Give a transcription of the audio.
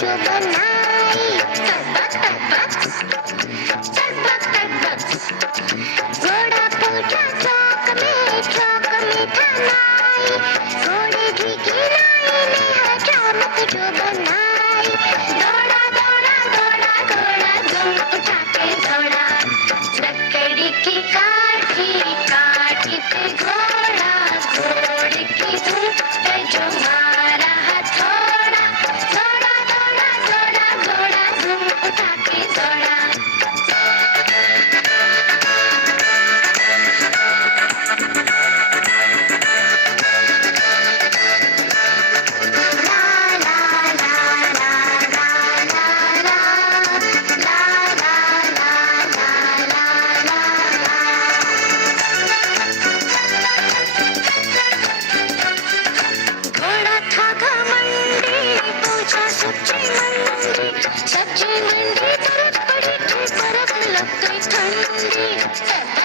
जो बनाई तड़पक तड़पक तड़पक घोड़ा पहुंचा चौक में थलाई घोड़े की गिलाई में हजामत जो बनाई दौड़ा दौड़ा दौड़ा दौड़ा दुम उठा के दौड़ा लकड़ी की काठी काठी पे घोड़ा घोड़े की धुन पे जो मारा हथौड़ा दौड़ा दौड़ा दौड़ा घोड़ा धुम उठा के दौड़ा घोड़ा था घमंडी पूछा सच्ची मंडी सच्ची मंडी बर्फ पड़ी थी बर्फ लग गई ठंडी